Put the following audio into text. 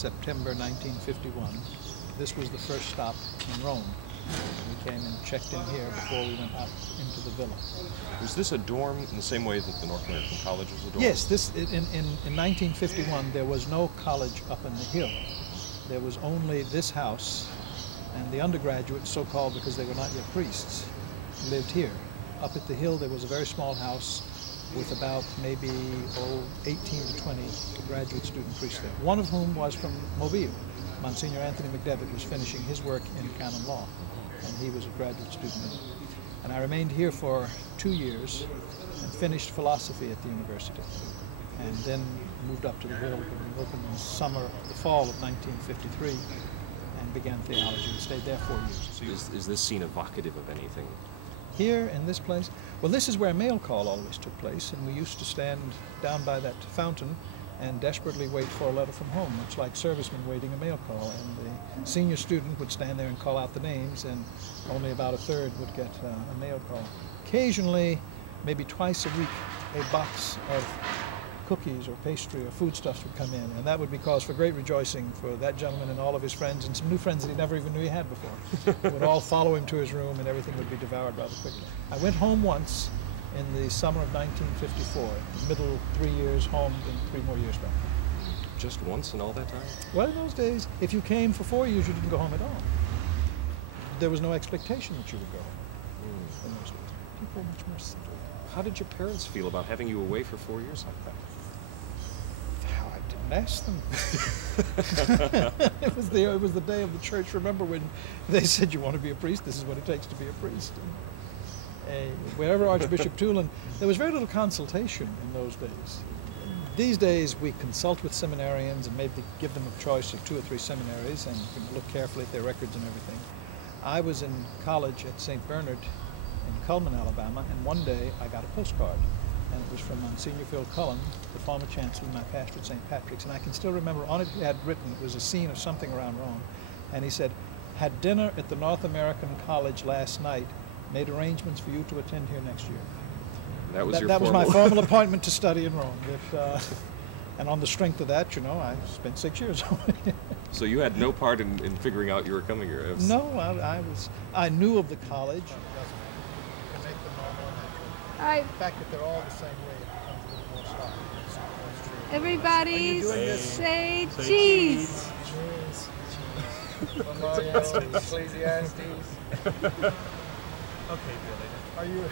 September 1951. This was the first stop in Rome. We came and checked in here before we went out into the villa. Was this a dorm in the same way that the North American College was a dorm? Yes, in 1951 there was no college up in the hill. There was only this house, and the undergraduates, so-called because they were not yet priests, lived here. Up at the hill there was a very small house with about maybe 18 to 20 graduate student priests there, one of whom was from Mobile. Monsignor Anthony McDevitt was finishing his work in canon law, and he was a graduate student. And I remained here for 2 years and finished philosophy at the university, and then moved up to the Hill, opened in the fall of 1953, and began theology and stayed there 4 years. So is this scene evocative of anything? Here in this place? Well, this is where mail call always took place, and we used to stand down by that fountain and desperately wait for a letter from home, much like servicemen waiting a mail call. And the senior student would stand there and call out the names, and only about a third would get a mail call. Occasionally, maybe twice a week, a box of cookies or pastry or foodstuffs would come in, and that would be cause for great rejoicing for that gentleman and all of his friends, and some new friends that he never even knew he had before. They would all follow him to his room, and everything would be devoured rather quickly. I went home once in the summer of 1954, middle 3 years home, then 3 more years back. Just once in all that time? Well, in those days, if you came for 4 years, you didn't go home at all. There was no expectation that you would go home in those days. People were much more simple. How did your parents feel about having you away for 4 years like that? I didn't ask them. It was the day of the church. Remember when they said, you want to be a priest? This is what it takes to be a priest. Wherever Archbishop Tulin, there was very little consultation in those days. These days we consult with seminarians and maybe give them a choice of 2 or 3 seminaries and look carefully at their records and everything. I was in college at St. Bernard in Cullman, Alabama, and one day I got a postcard, and it was from Monsignor Phil Cullen, the former chancellor of my pastor at St. Patrick's, and I can still remember on it he had written, it was a scene of something around Rome, and he said, had dinner at the North American College last night, made arrangements for you to attend here next year. That was that was my formal appointment to study in Rome. And on the strength of that, you know, I spent 6 years. So you had no part in figuring out you were coming here? No, I knew of the college. All right. The fact that they're all the same way, it becomes a little more solid. Everybody say cheese. Ecclesiastes. Okay, Billy. Are you?